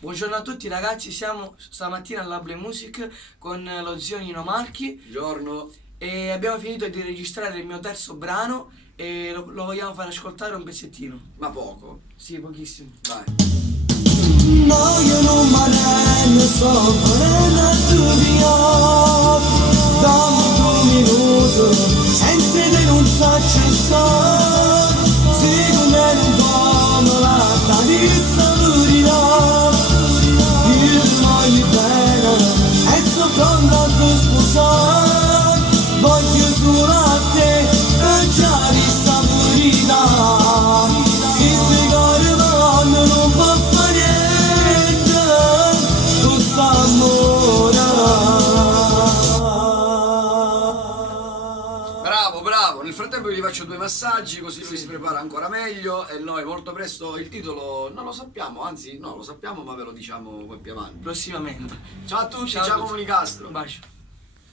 Buongiorno a tutti ragazzi, siamo stamattina all'Able Music con lo zio Nino Marchi. Buongiorno. E abbiamo finito di registrare il mio terzo brano e lo vogliamo far ascoltare un pezzettino. Ma poco? Sì, pochissimo. Vai. Noiono manello sopra via, dammi 2 minuti, senza denunciarci sta, secondo me non fa la tariffa l'urina, il voglio bene, e sto pronto a te sposare, voglio solo a te, e già di sta purita, si ti guarda non può fare niente, questo amore. Bravo. Nel frattempo vi faccio 2 massaggi così lui si prepara ancora meglio e noi molto presto il titolo non lo sappiamo, anzi no lo sappiamo ma ve lo diciamo poi più avanti. Prossimamente. Ciao a tutti, Ciao a ciao tutti. Comunicastro. Un bacio.